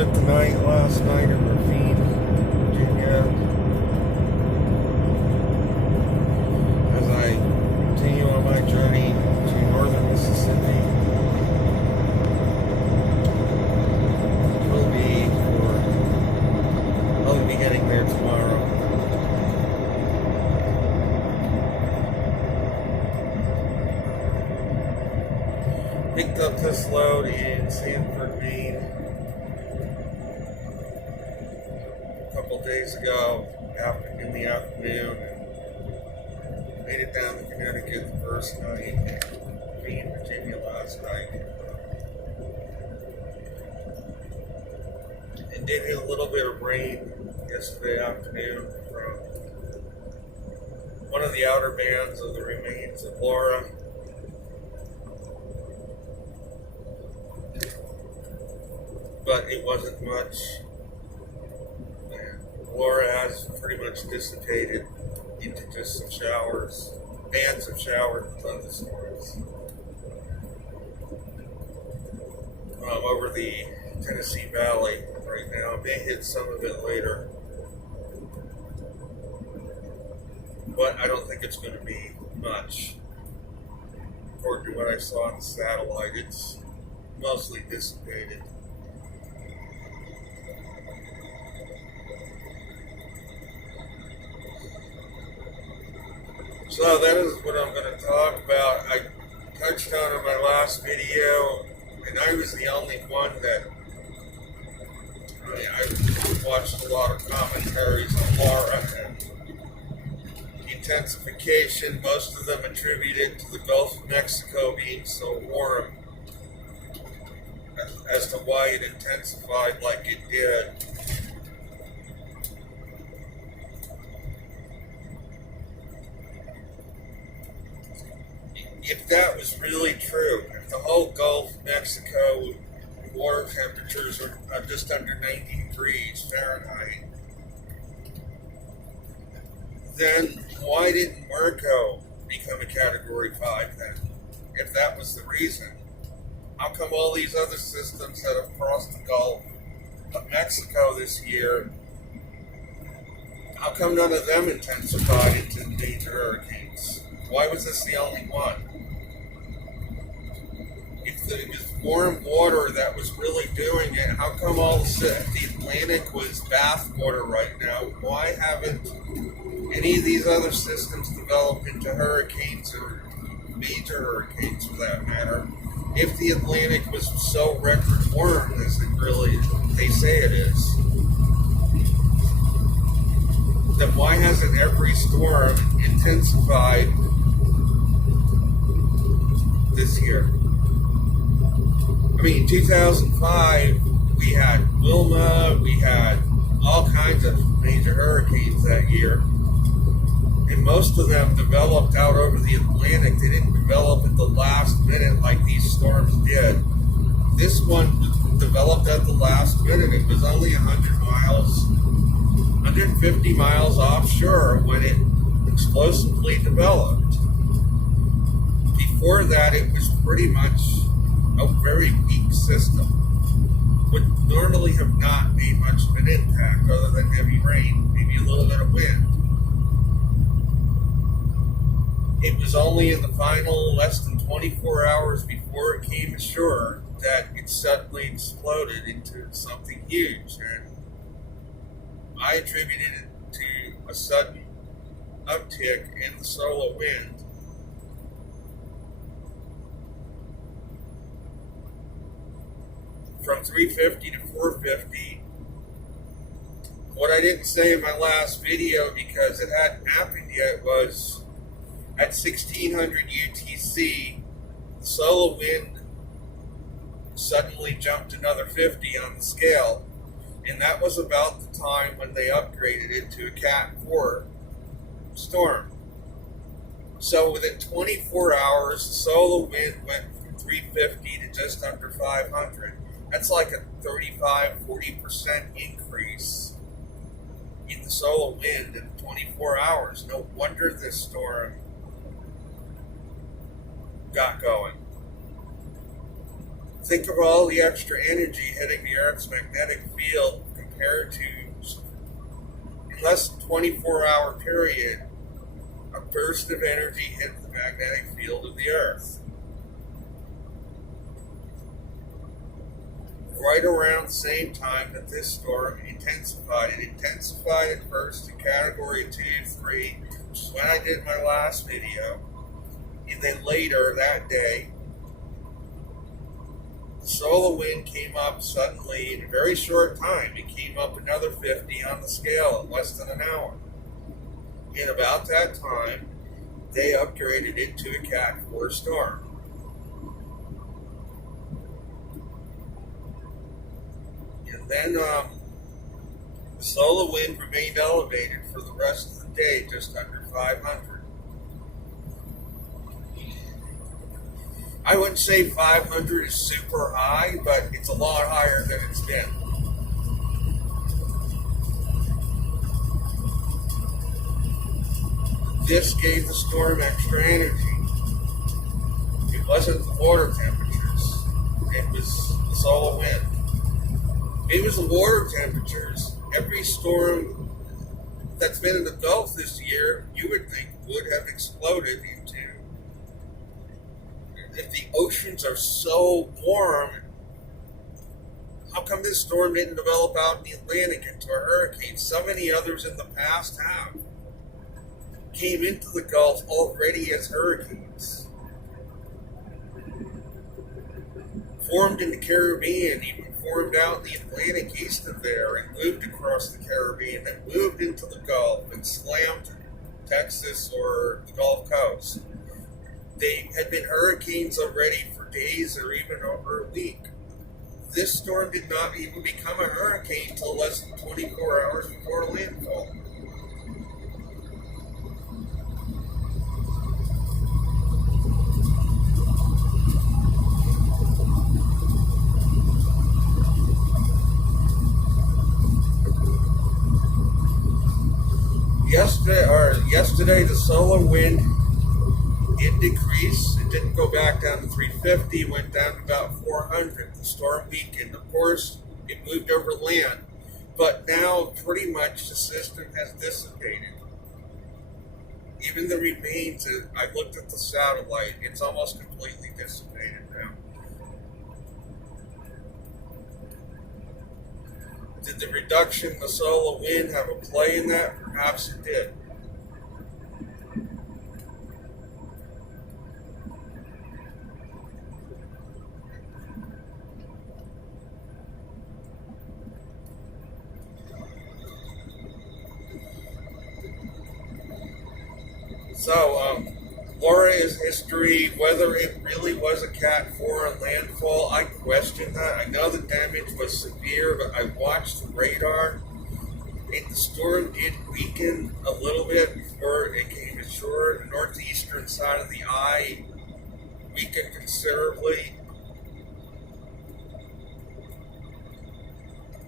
spent the night last night in Ravine, Virginia, as I continue on my journey to northern Mississippi. I'll be heading there tomorrow. Picked up this load in Sanford, Maine a couple days ago in the afternoon, and made it down to Connecticut the first night, and in Virginia last night. And did hit a little bit of rain yesterday afternoon from one of the outer bands of the remains of Laura. But it wasn't much. Laura has pretty much dissipated into just some showers, bands of showers and thunderstorms over the Tennessee Valley right now. May hit some of it later, but I don't think it's going to be much. According to what I saw on the satellite, it's mostly dissipated. So that is what I'm going to talk about. I touched on in my last video, and I was the only one that I watched a lot of commentaries on Laura and intensification, most of them attributed to the Gulf of Mexico being so warm as to why it intensified like it did. If that was really true, if the whole Gulf of Mexico water temperatures are just under 90 degrees Fahrenheit, then why didn't Marco become a Category 5 then? If that was the reason, how come all these other systems that have crossed the Gulf of Mexico this year, how come none of them intensified into major hurricanes? Why was this the only one? If it was warm water that was really doing it, how come the Atlantic was bath water right now? Why haven't any of these other systems developed into hurricanes or major hurricanes for that matter? If the Atlantic was so record warm as they say it is, then why hasn't every storm intensified this year? I mean, in 2005, we had Wilma, we had all kinds of major hurricanes that year, and most of them developed out over the Atlantic. They didn't develop at the last minute like these storms did. This one developed at the last minute. It was only 150 miles offshore when it explosively developed. Before that, it was pretty much a very weak system, would normally have not made much of an impact other than heavy rain, maybe a little bit of wind. It was only in the final less than 24 hours before it came ashore that it suddenly exploded into something huge, and I attributed it to a sudden uptick in the solar wind. From 350 to 450. What I didn't say in my last video, because it hadn't happened yet, was at 1600 UTC, the solar wind suddenly jumped another 50 on the scale, and that was about the time when they upgraded it to a Cat 4 storm. So within 24 hours, the solar wind went from 350 to just under 500. That's like a 35-40% increase in the solar wind in 24 hours. No wonder this storm got going. Think of all the extra energy hitting the Earth's magnetic field compared to less than 24-hour period, a burst of energy hit the magnetic field of the Earth. Right around the same time that this storm intensified. It intensified at first to category 2, 3, which is when I did my last video. And then later that day, the solar wind came up suddenly in a very short time. It came up another 50 on the scale in less than an hour. In about that time, they upgraded it to a Cat 4 storm. And then the solar wind remained elevated for the rest of the day, just under 500. I wouldn't say 500 is super high, but it's a lot higher than it's been. This gave the storm extra energy. It wasn't the water temperatures. It was the solar wind. It was the water temperatures. Every storm that's been in the Gulf this year, you would think would have exploded into. If the oceans are so warm, how come this storm didn't develop out in the Atlantic into a hurricane? So many others in the past have. Came into the Gulf already as hurricanes. Formed in the Caribbean, even formed out in the Atlantic east of there, and moved across the Caribbean, and moved into the Gulf and slammed Texas or the Gulf Coast. They had been hurricanes already for days or even over a week. This storm did not even become a hurricane until less than 24 hours before landfall. Yesterday, the solar wind did decrease. It didn't go back down to 350. It went down to about 400. The storm weakened. Of course, it moved over land. But now, pretty much, the system has dissipated. Even the remains, I looked at the satellite, it's almost completely dissipated now. Did the reduction in the solar wind have a play in that? Perhaps it did. So, Laura's history, whether it really was a Cat 4 on landfall, I question that. I know the damage was severe, but I watched the radar, and the storm did weaken a little bit before it came ashore. The northeastern side of the eye weakened considerably.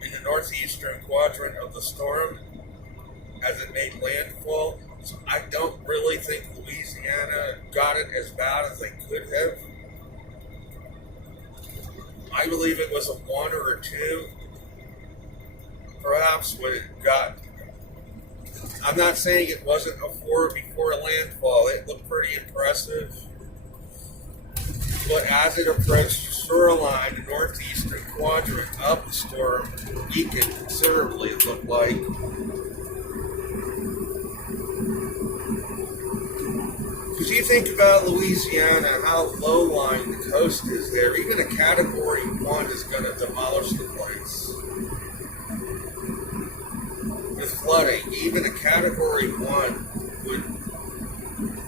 In the northeastern quadrant of the storm, as it made landfall. So I don't really think Louisiana got it as bad as they could have. I believe it was a 1 or a 2. Perhaps when it got... I'm not saying it wasn't a 4 before landfall. It looked pretty impressive. But as it approached the shoreline, the northeastern quadrant of the storm weakened considerably, it looked like. Because you think about Louisiana, how low-lying the coast is there, even a Category 1 is going to demolish the place. With flooding, even a Category 1 would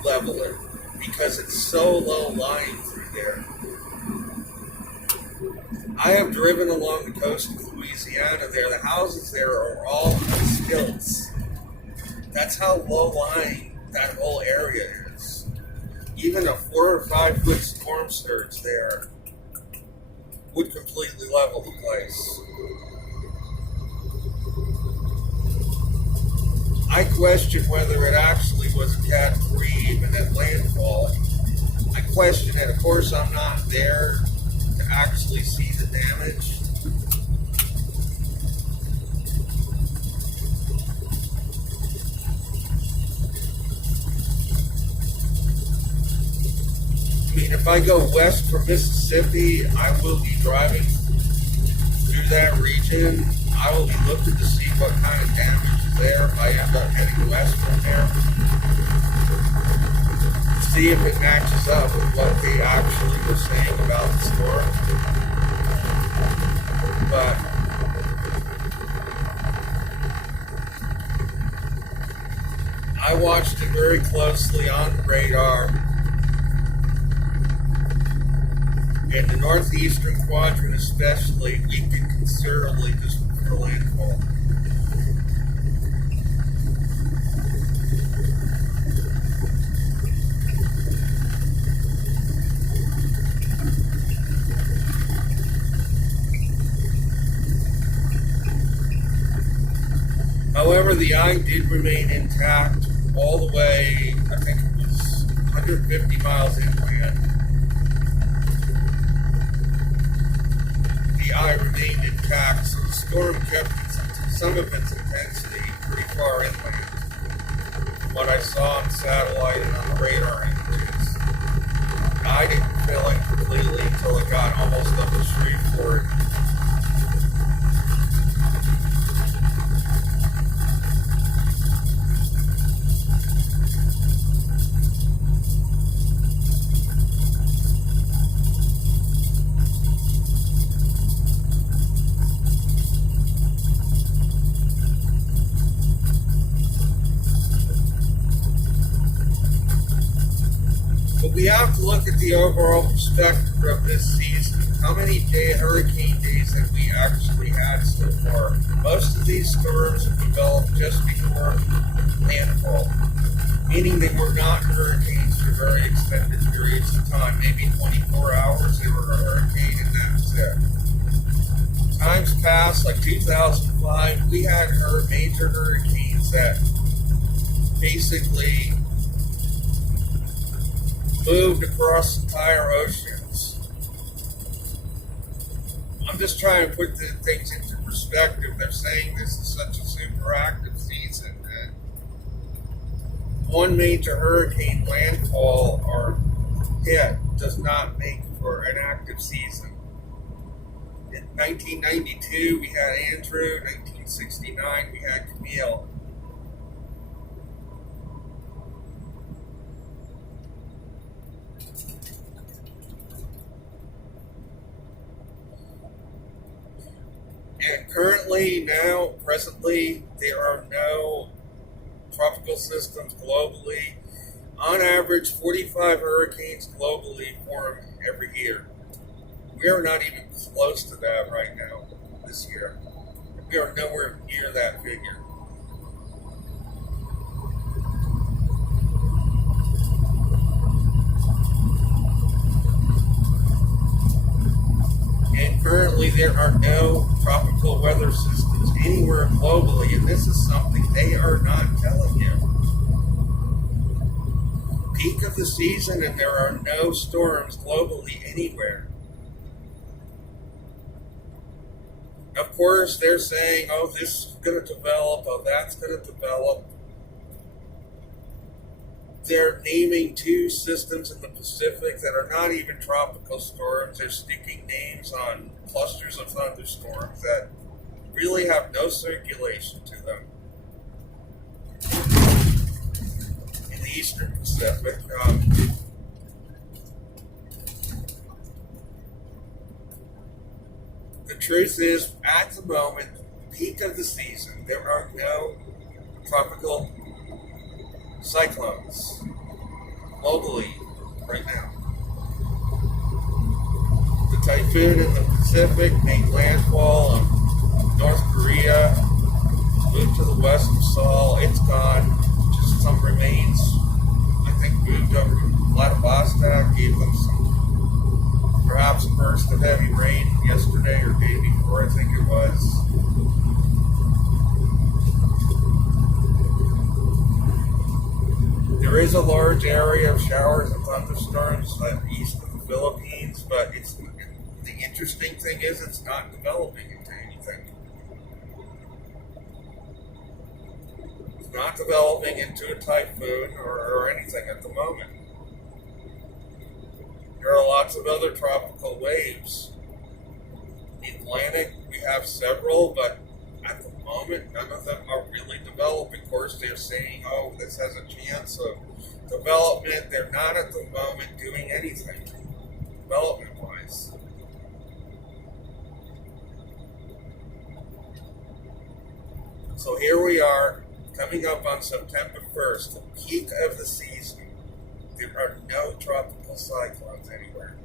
level it, because it's so low-lying through there. I have driven along the coast of Louisiana there. The houses there are all on stilts. That's how low-lying that whole area is. Even a 4 or 5 foot storm surge there would completely level the place. I question whether it actually was a Cat 3 even at landfall. I question it. Of course, I'm not there to actually see the damage. I mean, if I go west from Mississippi, I will be driving through that region. I will be looking to see what kind of damage is there if I end up heading west from there. See if it matches up with what they actually were saying about the storm. But I watched it very closely on the radar. And the northeastern quadrant especially weakened considerably just before landfall. However, the eye did remain intact all the way, I think it was 150 miles inland. The eye remained intact, so the storm kept some of its intensity pretty far inland. From what I saw on satellite and on the radar images, I didn't feel it completely until it got almost up the street for it. We have to look at the overall perspective of this season. How many hurricane days have we actually had so far? Most of these storms have developed just before landfall, meaning they were not hurricanes for very extended periods of time. Maybe 24 hours they were a hurricane and that's it. Times past, like 2005, we had major hurricanes that basically moved across entire oceans. I'm just trying to put the things into perspective. They're saying this is such a super active season that one major hurricane landfall or hit does not make for an active season. In 1992 we had Andrew, 1969 we had Camille. And presently, there are no tropical systems globally. On average, 45 hurricanes globally form every year. We are not even close to that right now this year. We are nowhere near that figure. And currently there are no tropical weather systems anywhere globally, and this is something they are not telling you. Peak of the season and there are no storms globally anywhere. Of course, they're saying, oh, this is going to develop, oh, that's going to develop. They're naming two systems in the Pacific that are not even tropical storms. They're sticking names on clusters of thunderstorms that really have no circulation to them. In the Eastern Pacific, the truth is, at the moment, peak of the season, there are no tropical cyclones globally right now. The typhoon in the Pacific made landfall on North Korea, moved to the west of Seoul. It's gone. Just some remains. I think moved over to Vladivostok, gave them some perhaps a burst of heavy rain yesterday or day before, I think it was. There is a large area of showers and thunderstorms east of the Philippines, but it's the interesting thing is it's not developing into anything. It's not developing into a typhoon or anything at the moment. There are lots of other tropical waves. The Atlantic, we have several, but at the moment, none of them are really developing. Of course, they're saying, oh, this has a chance of development. They're not at the moment doing anything development-wise. So here we are, coming up on September 1st, the peak of the season. There are no tropical cyclones anywhere.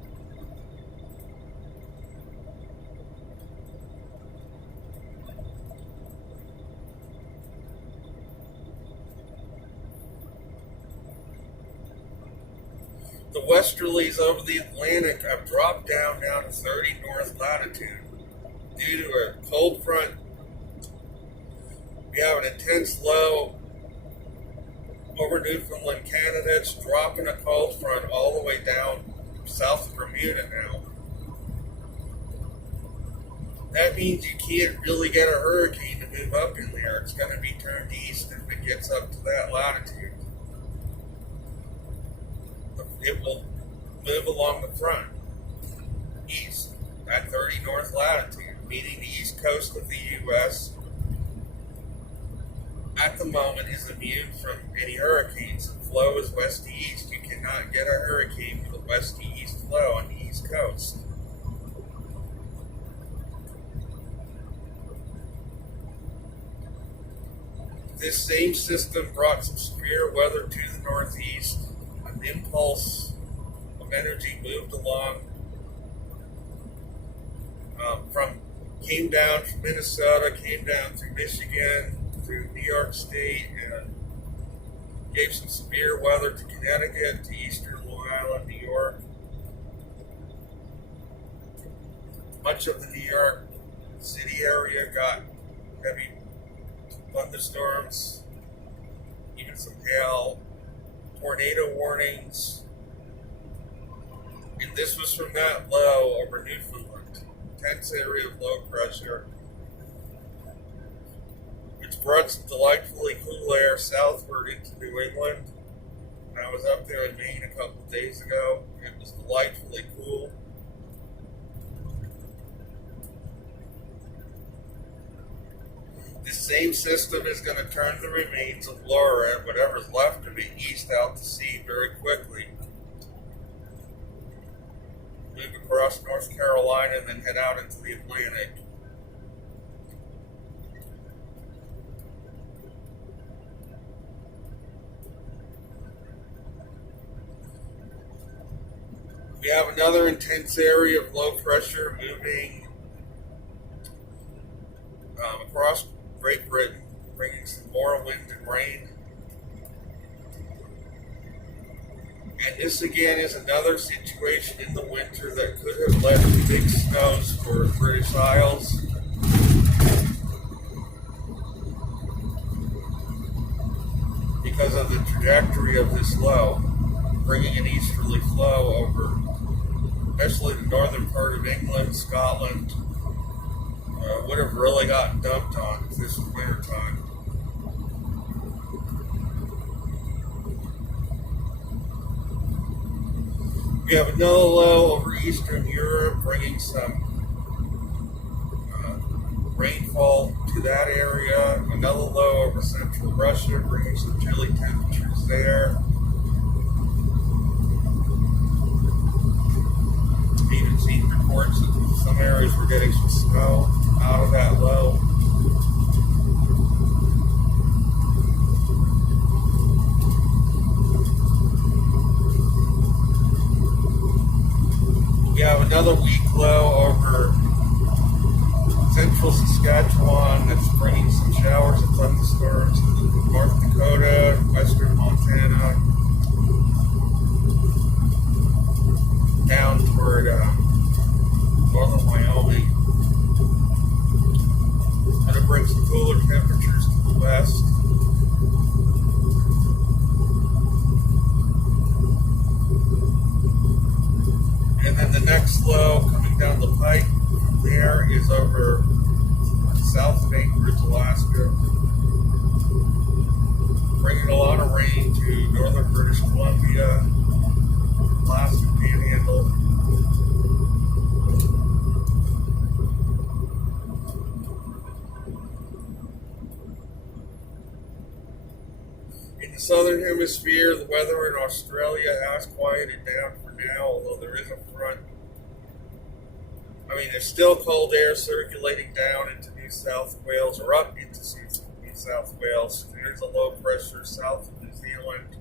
The westerlies over the Atlantic have dropped down now to 30 north latitude due to a cold front. We have an intense low over Newfoundland, Canada. It's dropping a cold front all the way down south of Bermuda now. That means you can't really get a hurricane to move up in there. It's going to be turned east if it gets up to that latitude. It will move along the front, east, at 30 north latitude, meaning the east coast of the U.S. at the moment is immune from any hurricanes. The flow is west to east. You cannot get a hurricane with a west to east flow on the east coast. This same system brought some severe weather to the northeast. An impulse of energy moved along came down from Minnesota, came down through Michigan, through New York State, and gave some severe weather to Connecticut, to eastern Long Island, New York. Much of the New York City area got heavy thunderstorms, even some hail, tornado warnings. And this was from that low over Newfoundland. Intense area of low pressure, which brought some delightfully cool air southward into New England. I was up there in Maine a couple of days ago. It was delightfully cool. This same system is going to turn the remains of Laura and whatever's left of it east out to sea very quickly. Move across North Carolina and then head out into the Atlantic. We have another intense area of low pressure moving across Great Britain, bringing some more wind and rain. And this again is another situation in the winter that could have led to big snows for the British Isles. Because of the trajectory of this low, bringing an easterly flow over, especially the northern part of England, Scotland, would have really gotten dumped on if this was winter time. We have another low over Eastern Europe, bringing some rainfall to that area. Another low over Central Russia, bringing some chilly temperatures there. Even seen reports that some areas were getting some snow out of that low. We have another weak low over central Saskatchewan that's bringing some showers and thunderstorms to North Dakota, western Montana, down toward northern Wyoming. Going to bring some cooler temperatures to the west. And then the next low coming down the pike from there is over south of Anchorage, Alaska, bringing a lot of rain to northern British Columbia, Alaska Panhandle. In the southern hemisphere, the weather in Australia has quieted down for now, although there is a front. There's still cold air circulating down into New South Wales, or up into New South Wales. There's a low pressure south of New Zealand,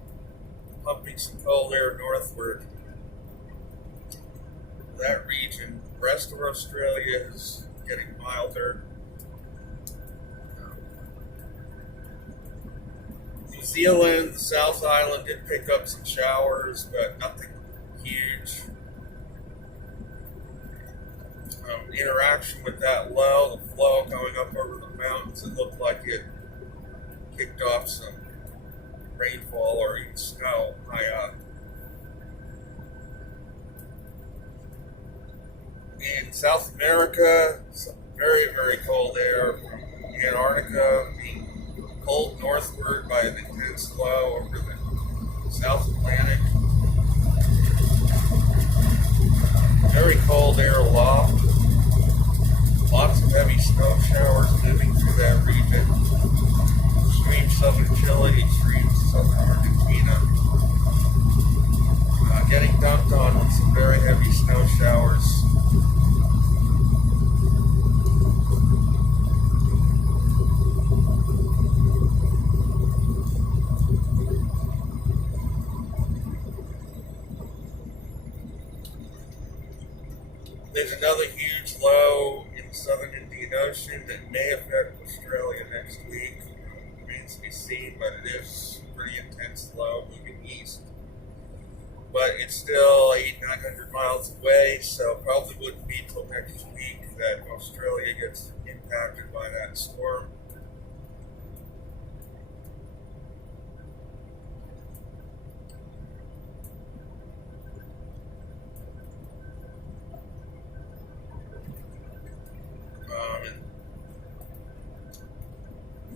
pumping some cold air northward. That region, the rest of Australia is getting milder. New Zealand, the South Island did pick up some showers, but nothing huge. Interaction with that low, the flow going up over the mountains, it looked like it kicked off some rainfall or even snow high up. In South America, some very, very cold air from Antarctica being pulled northward by an intense flow over the South Atlantic. Very cold air aloft. Lots of heavy snow showers moving through that region. Extreme southern Chile, extreme southern Argentina. Getting dumped on with some very heavy snow showers. There's another huge low in the southern Indian Ocean that may affect Australia next week. Remains to be seen, but it is a pretty intense low moving east. But it's still 800-900 miles away, so probably wouldn't be till next week that Australia gets impacted by that storm.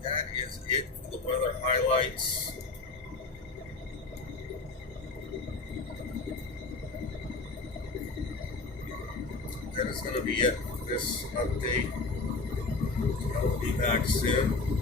That is it for the weather highlights. That is going to be it for this update. I will be back soon.